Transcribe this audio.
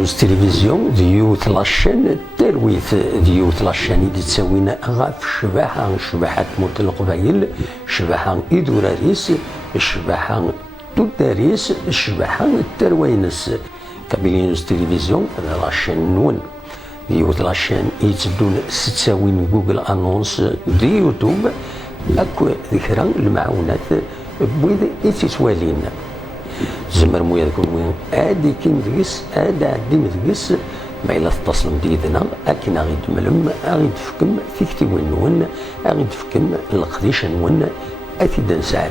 نيوز تلفزيون ديوت لاشين ترويث ديوت لاشين اللي تساوينا غاف شباحة موت القبايل، شباحة إدوراريس، شباحة توداريس، شباحة التروينس. كابيلي نيوز تلفزيون هذا لاشين نون ديوت لاشين يتبدون ستساوين جوجل انونس دي يوتيوب اكو ذكرى المعاونات بويد يتسوالين زمر مويا تكون وين ادي كيم ديس ادي عدي مدقس ما الا تتصلم ديدنا اكن غيد ملم غيد فكم فيكتي وين نون غيد فكم القديش نون اكيد نساعد